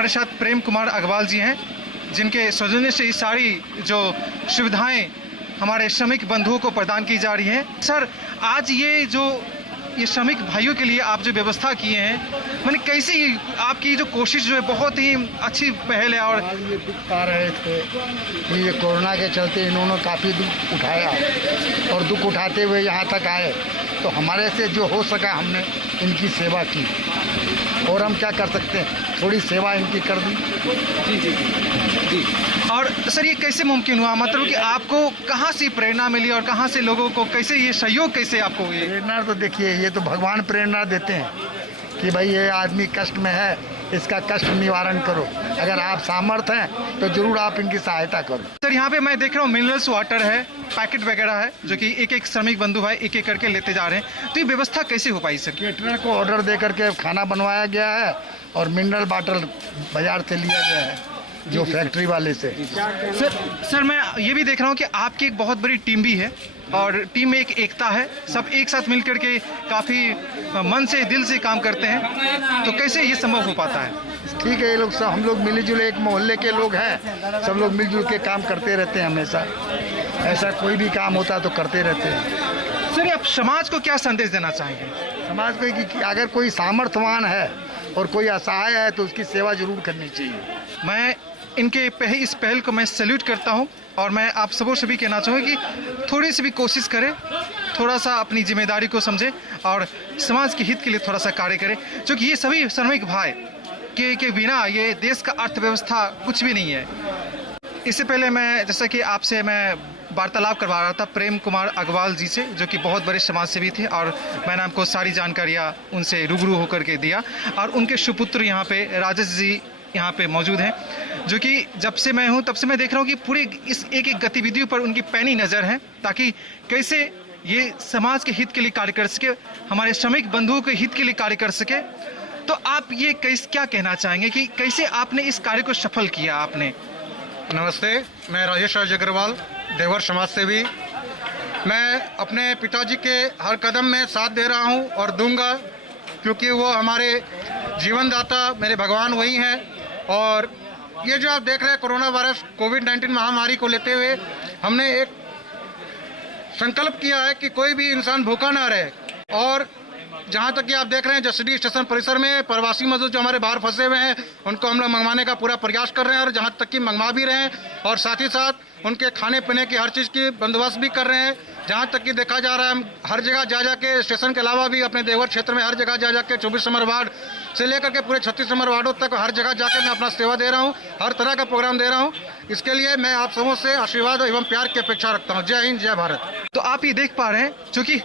हमारे साथ प्रेम कुमार अग्रवाल जी हैं, जिनके सौजन्य से ये सारी जो सुविधाएं हमारे श्रमिक बंधुओं को प्रदान की जा रही हैं। सर, आज ये श्रमिक भाइयों के लिए आप जो व्यवस्था किए हैं, मैंने कैसी आपकी जो कोशिश जो है बहुत ही अच्छी पहल है। और ये दुख पा रहे थे कि ये कोरोना के चलते इन्होंने काफ़ी दुख उठाया और दुख उठाते हुए यहाँ तक आए, तो हमारे से जो हो सका हमने इनकी सेवा की। और हम क्या कर सकते हैं, थोड़ी सेवा इनकी कर दी। जी जी जी। और सर, ये कैसे मुमकिन हुआ, मतलब कि आपको कहाँ से प्रेरणा मिली और कहाँ से लोगों को कैसे ये सहयोग कैसे आपको हुई? प्रेरणा तो देखिए, ये तो भगवान प्रेरणा देते हैं कि भाई ये आदमी कष्ट में है, इसका कष्ट निवारण करो। अगर आप सामर्थ्य हैं तो जरूर आप इनकी सहायता करो। सर, यहाँ पे मैं देख रहा हूँ मिनरल्स वाटर है, पैकेट वगैरह है, जो कि एक एक श्रमिक बंधु भाई एक एक करके लेते जा रहे हैं। तो ये व्यवस्था कैसे हो पाई सर? केटरर को ऑर्डर दे करके खाना बनवाया गया है और मिनरल वाटर बाजार से लिया गया है, जो फैक्ट्री वाले से। सर, मैं ये भी देख रहा हूँ कि आपकी एक बहुत बड़ी टीम भी है और टीम में एक एकता है, सब एक साथ मिल करके काफ़ी मन से दिल से काम करते हैं। तो कैसे ये संभव हो पाता है? ठीक है, ये लोग सब हम लोग मिलजुले एक मोहल्ले के लोग हैं, सब लोग मिलजुल के काम करते रहते हैं हमेशा। ऐसा कोई भी काम होता है तो करते रहते हैं। सर, आप समाज को क्या संदेश देना चाहेंगे? समाज को कि अगर कोई सामर्थ्यवान है और कोई असहाय है तो उसकी सेवा जरूर करनी चाहिए। मैं इनके इस पहल को मैं सैल्यूट करता हूं और मैं आप सबों से भी कहना चाहूँगा कि थोड़ी सी भी कोशिश करें, थोड़ा सा अपनी जिम्मेदारी को समझें और समाज के हित के लिए थोड़ा सा कार्य करें, क्योंकि ये सभी श्रमिक भाई के बिना ये देश का अर्थव्यवस्था कुछ भी नहीं है। इससे पहले मैं जैसा कि आपसे मैं वार्तालाप करवा रहा था प्रेम कुमार अग्रवाल जी से, जो कि बहुत बड़े समाज सेवी थे, और मैंने आपको सारी जानकारियाँ उनसे रूबरू होकर के दिया। और उनके सुपुत्र यहाँ पे राजेश जी यहाँ पे मौजूद हैं, जो कि जब से मैं हूँ तब से मैं देख रहा हूँ कि पूरे इस एक एक गतिविधियों पर उनकी पैनी नज़र है, ताकि कैसे ये समाज के हित के लिए कार्य कर सके, हमारे श्रमिक बंधुओं के हित के लिए कार्य कर सके। तो आप ये क्या कहना चाहेंगे कि कैसे आपने इस कार्य को सफल किया? आपने नमस्ते, मैं राजेश अग्रवाल, देवर समाज सेवी। मैं अपने पिताजी के हर कदम में साथ दे रहा हूं और दूंगा, क्योंकि वो हमारे जीवनदाता, मेरे भगवान वही हैं। और ये जो आप देख रहे हैं कोरोना वायरस कोविड-19 महामारी को लेते हुए हमने एक संकल्प किया है कि कोई भी इंसान भूखा ना रहे। और जहाँ तक कि आप देख रहे हैं जसडी स्टेशन परिसर में प्रवासी मजदूर जो हमारे बाहर फंसे हुए हैं, उनको हम लोग मंगवाने का पूरा प्रयास कर रहे हैं और जहाँ तक कि मंगवा भी रहे हैं, और साथ ही साथ उनके खाने पीने की हर चीज़ की बंदोबस्त भी कर रहे हैं। जहाँ तक कि देखा जा रहा है, हम हर जगह जा के स्टेशन के अलावा भी अपने देवघर क्षेत्र में हर जगह जा के 24 नंबर वार्ड से लेकर के पूरे 36 नंबर वार्डों तक हर जगह जाकर मैं अपना सेवा दे रहा हूँ, हर तरह का प्रोग्राम दे रहा हूँ। इसके लिए मैं आप सबों से आशीर्वाद एवं प्यार की अपेक्षा रखता हूँ। जय हिंद, जय भारत। तो आप ये देख पा रहे हैं, चूँकि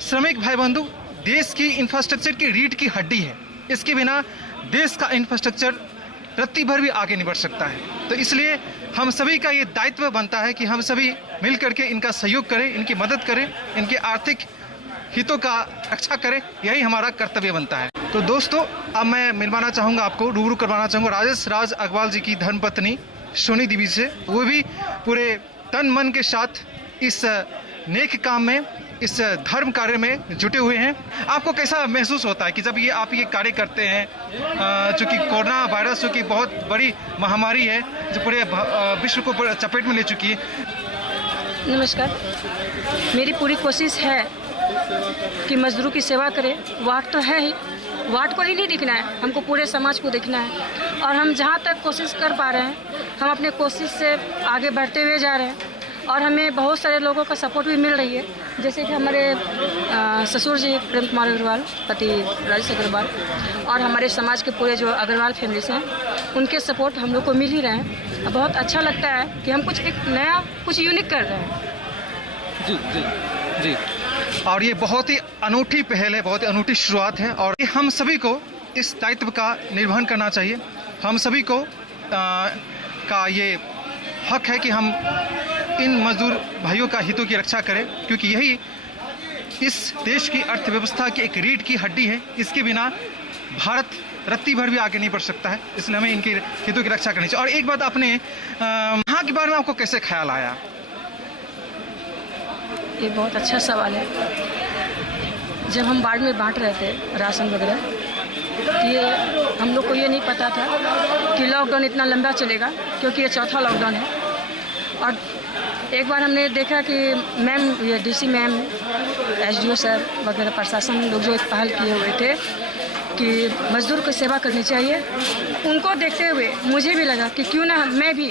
श्रमिक भाई बंधु देश की इंफ्रास्ट्रक्चर की रीढ़ की हड्डी है, इसके बिना देश का इंफ्रास्ट्रक्चर रत्ती भर भी आगे नहीं बढ़ सकता है। तो इसलिए हम सभी का ये दायित्व बनता है कि हम सभी मिल करके इनका सहयोग करें, इनकी मदद करें, इनके आर्थिक हितों का रक्षा करें, यही हमारा कर्तव्य बनता है। तो दोस्तों, अब मैं मिलवाना चाहूँगा, आपको रूबरू करवाना चाहूँगा राजेश राज अग्रवाल जी की धर्मपत्नी सोनी देवी से। वो भी पूरे तन मन के साथ इस नेक काम में, इस धर्म कार्य में जुटे हुए हैं। आपको कैसा महसूस होता है कि जब आप ये कार्य करते हैं, चूँकि कोरोना वायरस की बहुत बड़ी महामारी है जो पूरे विश्व को चपेट में ले चुकी है? नमस्कार, मेरी पूरी कोशिश है कि मजदूरों की सेवा करें। वार्ड तो है ही, वार्ड को ही नहीं देखना है, हमको पूरे समाज को देखना है। और हम जहाँ तक कोशिश कर पा रहे हैं, हम अपने कोशिश से आगे बढ़ते हुए जा रहे हैं और हमें बहुत सारे लोगों का सपोर्ट भी मिल रही है। जैसे कि हमारे ससुर जी प्रेम कुमार अग्रवाल, पति राजेश अग्रवाल, और हमारे समाज के पूरे जो अग्रवाल फैमिलीज हैं, उनके सपोर्ट हम लोग को मिल ही रहे हैं। बहुत अच्छा लगता है कि हम कुछ एक नया, कुछ यूनिक कर रहे हैं। जी जी जी। और ये बहुत ही अनूठी पहल है, बहुत ही अनूठी शुरुआत है, और हम सभी को इस दायित्व का निर्वहन करना चाहिए। हम सभी को का ये हक है कि हम इन मजदूर भाइयों का हितों की रक्षा करें, क्योंकि यही इस देश की अर्थव्यवस्था की एक रीढ़ की हड्डी है। इसके बिना भारत रत्ती भर भी आगे नहीं बढ़ सकता है, इसलिए हमें इनके हितों की रक्षा करनी चाहिए। और एक बात, अपने यहाँ के बारे में आपको कैसे ख्याल आया? ये बहुत अच्छा सवाल है। जब हम वार्ड में बांट रहे थे राशन वगैरह, कि हम लोग को ये नहीं पता था कि लॉकडाउन इतना लंबा चलेगा, क्योंकि ये चौथा लॉकडाउन है। और एक बार हमने देखा कि मैम, ये डीसी मैम, एसडीओ सर वगैरह प्रशासन लोग जो एक पहल किए हुए थे कि मज़दूर को सेवा करनी चाहिए, उनको देखते हुए मुझे भी लगा कि क्यों ना मैं भी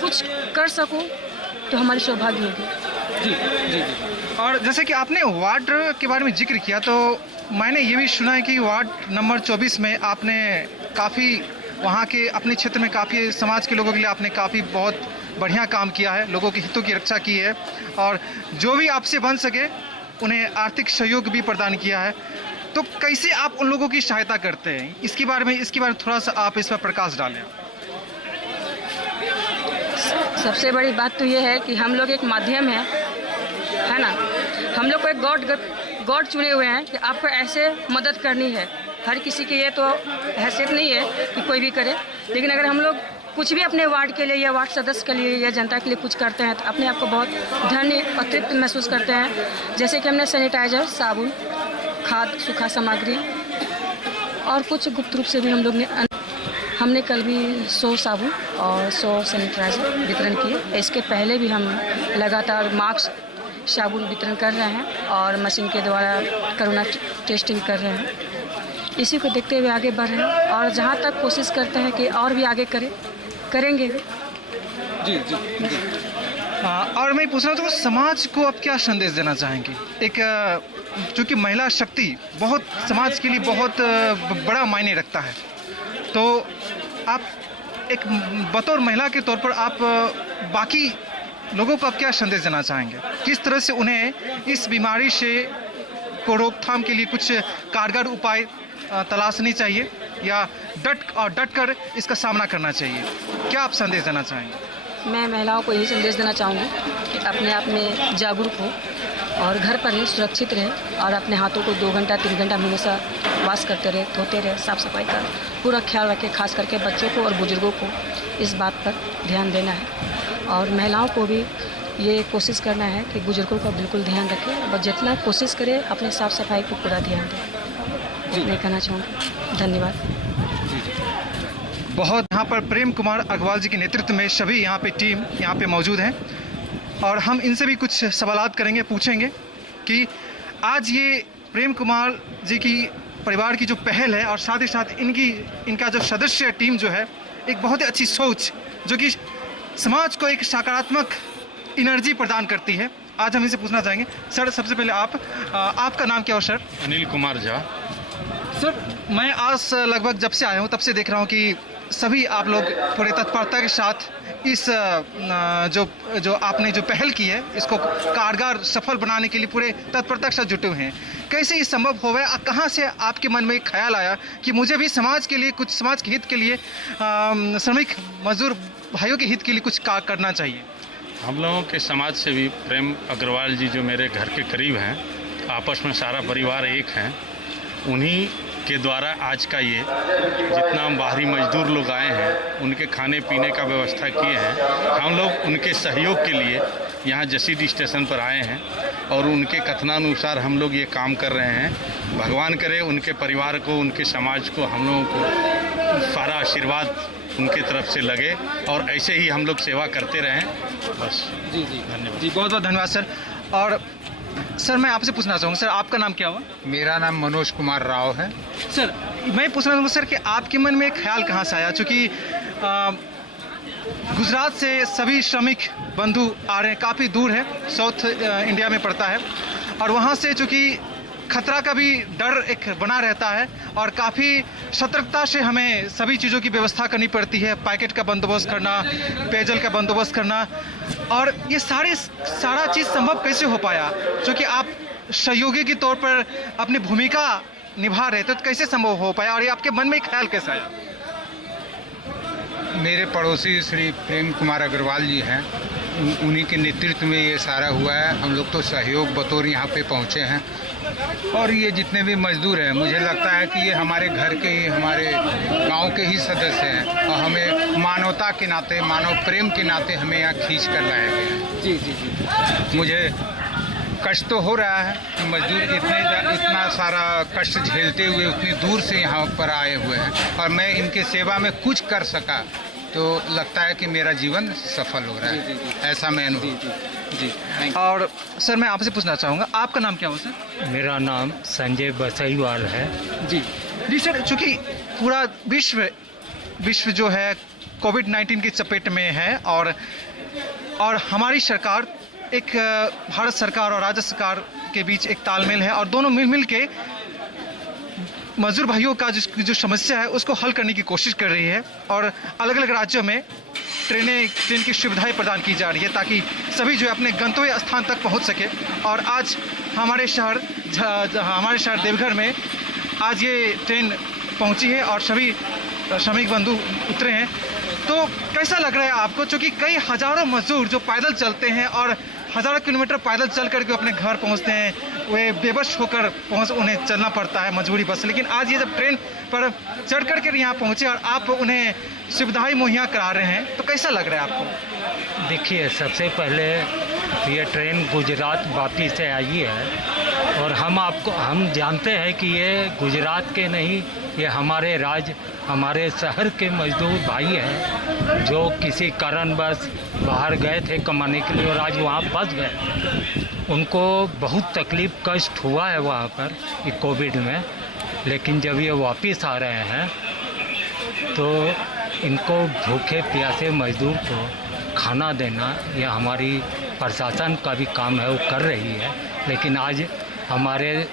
कुछ कर सकूं तो हमारी सौभाग्य होगी। जी जी जी। और जैसे कि आपने वार्ड के बारे में जिक्र किया, तो मैंने ये भी सुना है कि वार्ड नंबर 24 में आपने काफ़ी वहाँ के अपने क्षेत्र में काफ़ी समाज के लोगों के लिए आपने काफ़ी बहुत बढ़िया काम किया है, लोगों के हितों की रक्षा की है और जो भी आपसे बन सके उन्हें आर्थिक सहयोग भी प्रदान किया है। तो कैसे आप उन लोगों की सहायता करते हैं, इसके बारे में थोड़ा सा आप इस पर प्रकाश डालें। सबसे बड़ी बात तो ये है कि हम लोग एक माध्यम है ना, हम लोग को एक गॉड चुने हुए हैं कि आपको ऐसे मदद करनी है। हर किसी की ये तो हैसियत नहीं है कि कोई भी करे, लेकिन अगर हम लोग कुछ भी अपने वार्ड के लिए या वार्ड सदस्य के लिए या जनता के लिए कुछ करते हैं तो अपने आप को बहुत धन्य और तृप्त महसूस करते हैं। जैसे कि हमने सैनिटाइज़र, साबुन, खाद, सूखा सामग्री और कुछ गुप्त रूप से भी हमने कल भी 100 साबुन और 100 सैनिटाइज़र वितरण किए। इसके पहले भी हम लगातार मास्क, साबुन वितरण कर रहे हैं और मशीन के द्वारा कोरोना टेस्टिंग कर रहे हैं। इसी को देखते हुए आगे बढ़ रहे हैं और जहाँ तक कोशिश करते हैं कि और भी आगे करेंगे भी। जी जी, जी। और मैं पूछ रहा हूँ तो समाज को आप क्या संदेश देना चाहेंगे? चूँकि महिला शक्ति बहुत समाज के लिए बहुत बड़ा मायने रखता है, तो आप एक बतौर महिला के तौर पर आप बाकी लोगों को आप क्या संदेश देना चाहेंगे? किस तरह से उन्हें इस बीमारी को रोकथाम के लिए कुछ कारगर उपाय तलाशनी चाहिए या डट कर इसका सामना करना चाहिए? क्या आप संदेश देना चाहेंगे? मैं महिलाओं को यही संदेश देना चाहूँगी कि अपने आप में जागरूक हो और घर पर ही सुरक्षित रहें और अपने हाथों को 2 घंटा 3 घंटा हमेशा वाश करते रहे, धोते रहे, साफ़ सफाई का पूरा ख्याल रखें। खास करके बच्चों को और बुजुर्गों को इस बात पर ध्यान देना है और महिलाओं को भी ये कोशिश करना है कि बुजुर्गों का बिल्कुल ध्यान रखें और जितना कोशिश करें अपने साफ़ सफाई को पूरा ध्यान दें। मैं कहना चाहूँगी। धन्यवाद। बहुत यहाँ पर प्रेम कुमार अग्रवाल जी के नेतृत्व में सभी यहाँ पे टीम यहाँ पे मौजूद हैं और हम इनसे भी कुछ सवालात करेंगे, पूछेंगे कि आज ये प्रेम कुमार जी की परिवार की जो पहल है और साथ ही साथ इनका जो सदस्य टीम जो है, एक बहुत ही अच्छी सोच जो कि समाज को एक सकारात्मक एनर्जी प्रदान करती है। आज हम इनसे पूछना चाहेंगे। सर, सबसे पहले आपका नाम क्या हो सर? अनिल कुमार झा। सर, मैं आज लगभग जब से आया हूँ तब से देख रहा हूँ कि सभी आप लोग पूरे तत्परता के साथ इस जो आपने जो पहल की है इसको कारगर सफल बनाने के लिए पूरे तत्परता के साथ जुटे हुए हैं। कैसे ये संभव हो गया? कहाँ से आपके मन में एक ख्याल आया कि मुझे भी समाज के लिए कुछ, समाज के हित के लिए, श्रमिक मजदूर भाइयों के हित के लिए कुछ करना चाहिए? हम लोगों के समाज से भी प्रेम अग्रवाल जी जो मेरे घर के करीब हैं, आपस में सारा परिवार एक हैं, उन्हीं के द्वारा आज का ये जितना बाहरी मजदूर लोग आए हैं उनके खाने पीने का व्यवस्था किए हैं। हम लोग उनके सहयोग के लिए यहाँ जसीड स्टेशन पर आए हैं और उनके कथनानुसार हम लोग ये काम कर रहे हैं। भगवान करे उनके परिवार को, उनके समाज को, हम लोगों को सारा आशीर्वाद उनके तरफ से लगे और ऐसे ही हम लोग सेवा करते रहें। बस। जी जी, धन्यवाद जी, बहुत बहुत धन्यवाद सर। और सर, मैं आपसे पूछना चाहूँगा, सर आपका नाम क्या हुआ? मेरा नाम मनोज कुमार राव है। सर, मैं पूछना चाहूँगा सर कि आपके मन में ख्याल कहाँ से आया? चूँकि गुजरात से सभी श्रमिक बंधु आ रहे हैं, काफ़ी दूर है, साउथ इंडिया में पड़ता है और वहाँ से चूँकि खतरा का भी डर एक बना रहता है और काफ़ी सतर्कता से हमें सभी चीज़ों की व्यवस्था करनी पड़ती है। पैकेट का बंदोबस्त करना, पेयजल का बंदोबस्त करना, और ये सारा चीज़ संभव कैसे हो पाया? क्योंकि आप सहयोगी के तौर पर अपनी भूमिका निभा रहे थे, तो कैसे संभव हो पाया और ये आपके मन में ख्याल कैसा आया? मेरे पड़ोसी श्री प्रेम कुमार अग्रवाल जी हैं, उन्हीं के नेतृत्व में ये सारा हुआ है। हम लोग तो सहयोग बतौर यहाँ पे पहुँचे हैं और ये जितने भी मजदूर हैं, मुझे लगता है कि ये हमारे घर के ही, हमारे गांव के ही सदस्य हैं और हमें मानवता के नाते, मानव प्रेम के नाते हमें यहाँ खींच कर लाया गया है। जी जी जी। मुझे कष्ट तो हो रहा है कि मजदूर इतना सारा कष्ट झेलते हुए उतनी दूर से यहाँ पर आए हुए हैं और मैं इनके सेवा में कुछ कर सका तो लगता है कि मेरा जीवन सफल हो रहा है। ऐसा मैं अनुभव जी। और सर मैं आपसे पूछना चाहूँगा, आपका नाम क्या हो सर? मेरा नाम संजय बसईवाल है। जी सर, चूँकि पूरा विश्व जो है कोविड-19 की चपेट में है और हमारी सरकार एक भारत सरकार और राज्य सरकार के बीच एक तालमेल है और दोनों मिल के मजदूर भाइयों का जो समस्या है उसको हल करने की कोशिश कर रही है और अलग अलग राज्यों में ट्रेन की सुविधाएं प्रदान की जा रही है ताकि सभी जो है अपने गंतव्य स्थान तक पहुंच सके। और आज हमारे शहर देवघर में आज ये ट्रेन पहुंची है और सभी श्रमिक बंधु उतरे हैं। तो कैसा लग रहा है आपको, क्योंकि कई हज़ारों मजदूर जो पैदल चलते हैं और हज़ारों किलोमीटर पैदल चल करके अपने घर पहुंचते हैं, वे बेबस होकर उन्हें चलना पड़ता है मजबूरी बस, लेकिन आज ये जब ट्रेन पर चढ़ करके यहाँ पहुँचे और आप उन्हें सुविधाएं मुहैया करा रहे हैं, तो कैसा लग रहा है आपको? देखिए, सबसे पहले ये ट्रेन गुजरात वापी से आई है और हम जानते हैं कि ये गुजरात के नहीं, ये हमारे राज्य हमारे शहर के मजदूर भाई हैं जो किसी कारणवश बाहर गए थे कमाने के लिए और आज वहाँ फंस गए। उनको बहुत तकलीफ़ कष्ट हुआ है वहाँ पर ये कोविड में, लेकिन जब ये वापस आ रहे हैं तो इनको भूखे प्यासे मजदूर को खाना देना ये हमारी प्रशासन का भी काम है, वो कर रही है। लेकिन आज हमारे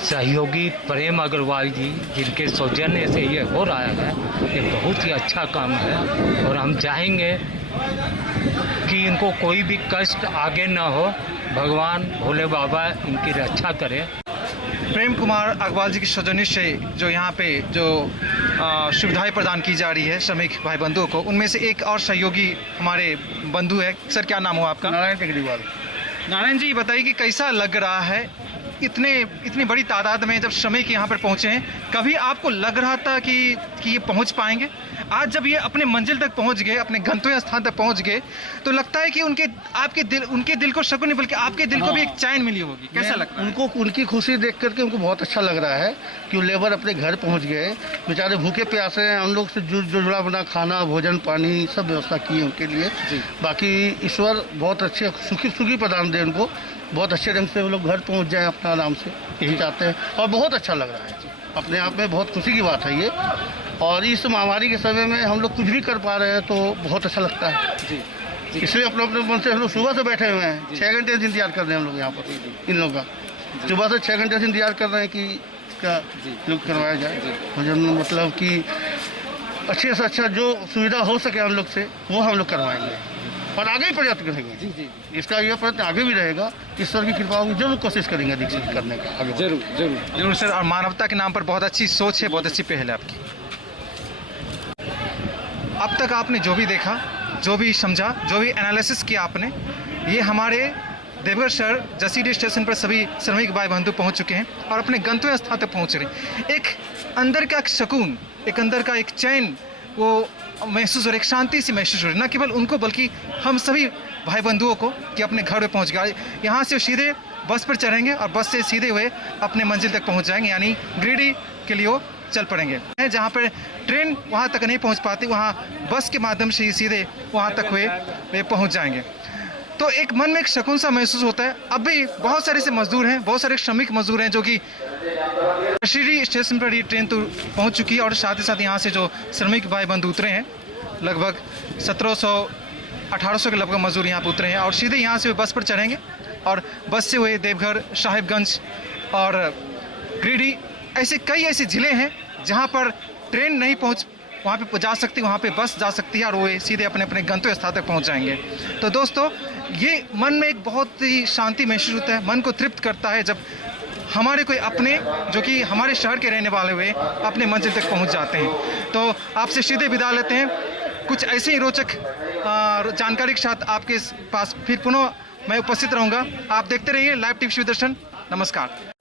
सहयोगी प्रेम अग्रवाल जी जिनके सौजन्य से ये हो रहा है, ये बहुत ही अच्छा काम है और हम चाहेंगे कि इनको कोई भी कष्ट आगे ना हो, भगवान भोले बाबा इनकी रक्षा करें। प्रेम कुमार अग्रवाल जी की सौजन्य से जो यहाँ पे जो सुविधाएं प्रदान की जा रही है श्रमिक भाई बंधुओं को, उनमें से एक और सहयोगी हमारे बंधु है। सर क्या नाम हो आपका? नारायण टेकरीवाल। नारायण जी बताइए कि कैसा लग रहा है इतनी बड़ी तादाद में जब श्रमिक यहाँ पर पहुँचे हैं, कभी आपको लग रहा था कि ये पहुँच पाएंगे? आज जब ये अपने मंजिल तक पहुँच गए, अपने गंतव्य स्थान तक पहुँच गए, तो लगता है कि उनके दिल को सुकून नहीं बल्कि आपके दिल को भी एक चैन मिली होगी। कैसा लगता है उनको? उनकी खुशी देख करके उनको बहुत अच्छा लग रहा है कि वो लेबर अपने घर पहुँच गए। बेचारे भूखे प्यासे हैं, हम लोग से जुड़ा बना खाना भोजन पानी सब व्यवस्था की है उनके लिए। बाकी ईश्वर बहुत अच्छे सुखी प्रदान दे उनको, बहुत अच्छे ढंग से वो लोग घर पहुंच जाएं अपना आराम से, यही चाहते हैं और बहुत अच्छा लग रहा है। अपने आप में बहुत खुशी की बात है ये, और इस महामारी के समय में हम लोग कुछ भी कर पा रहे हैं तो बहुत अच्छा लगता है। इसलिए अपने मन से हम लोग सुबह से बैठे हुए हैं, 6 घंटे से इंतजार कर रहे हैं हम लोग यहाँ पर। इन लोगों का सुबह से 6 घंटे से इंतजार कर रहे हैं कि इसका लोग करवाया जाए, मतलब कि अच्छे से अच्छा जो सुविधा हो सके हम लोग से वो हम लोग करवाएंगे और आगे ही प्रयत्न करेंगे। इसका यह प्रयत्न आगे भी रहेगा, ईश्वर की कृपा होगी, जरूर कोशिश करेंगे दीक्षित करने का आगे। जरूर सर, और मानवता के नाम पर बहुत अच्छी सोच है, बहुत अच्छी पहल है आपकी। अब तक आपने जो भी देखा, जो भी समझा, जो भी एनालिसिस किया आपने, ये हमारे देवघर शहर जसीडीह स्टेशन पर सभी श्रमिक भाई बंधु पहुंच चुके हैं और अपने गंतव्य स्थान तक पहुंच रहे हैं। एक अंदर का सुकून, एक अंदर का एक चैन वो महसूस हो रही, एक शांति सी महसूस हो रही, न केवल उनको बल्कि हम सभी भाई बंधुओं को कि अपने घर में पहुंच गए। यहाँ से सीधे बस पर चढ़ेंगे और बस से सीधे हुए अपने मंजिल तक पहुंच जाएंगे, यानी गिरिडीह के लिए वो चल पड़ेंगे। जहाँ पर ट्रेन वहाँ तक नहीं पहुँच पाती, वहाँ बस के माध्यम से ही सीधे वहाँ तक वे पहुँच जाएंगे। तो एक मन में एक सुकून सा महसूस होता है। अब भी बहुत सारे से मजदूर हैं, बहुत सारे श्रमिक मजदूर हैं जो कि जसीडीह स्टेशन पर ये ट्रेन तो पहुंच चुकी है और साथ ही साथ यहाँ से जो श्रमिक भाई बंधु उतरे हैं, लगभग 1700-1800 के लगभग मजदूर यहाँ पर उतरे हैं और सीधे यहाँ से वे बस पर चढ़ेंगे और बस से हुए देवघर, साहिबगंज और गिरिडीह, ऐसे कई ऐसे ज़िले हैं जहाँ पर ट्रेन नहीं पहुँच वहाँ पे जा सकती, वहाँ पे बस जा सकती है और वो सीधे अपने अपने गंतव्य स्थान तक पहुँच जाएंगे। तो दोस्तों, ये मन में एक बहुत ही शांति महसूस होता है, मन को तृप्त करता है जब हमारे कोई अपने जो कि हमारे शहर के रहने वाले हुए अपने मंजिल तक पहुँच जाते हैं। तो आपसे सीधे विदा लेते हैं, कुछ ऐसे ही रोचक जानकारी के साथ आपके पास फिर पुनः मैं उपस्थित रहूँगा। आप देखते रहिए लाइव टीवी दर्शन। नमस्कार।